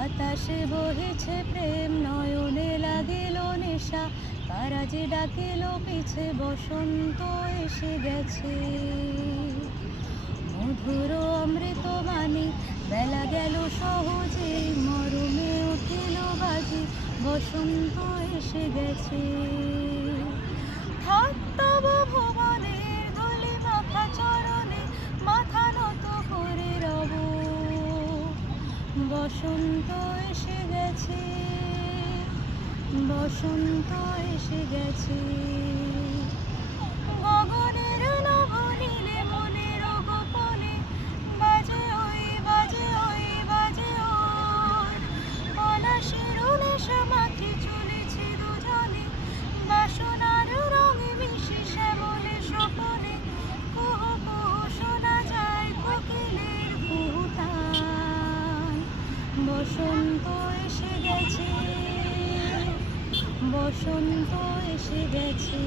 বাতাসে বহেছে প্রেম, নয়নে লাগিল নেশা, তারা যে ডাকিল পিছে, বসন্ত এসে গেছে। মধুর অমৃত বাণী, বেলা গেল সহজে, মরমে উঠিল বাজি, বসন্ত এসে গেছে। থাক তব ভুবনের ধূলি মাখা চরণে, মাথা নত করে রব, বসন্ত এসে গেছে, বসন্ত এসে গেছে। গগনের নভ নীলে মনের গোপনে, বাজে ওই বাজে ওই বাজে ওই, পলাশের নেশা মাখে চলেছে দুজনে, বাসনার রঙে মিশে শ্যামলে স্বপনে, কুহু কুহু শোনা যায় কোকিলের কুহুতান। বসন্ত এসে গেছে, বসন্ত এসে গেছে।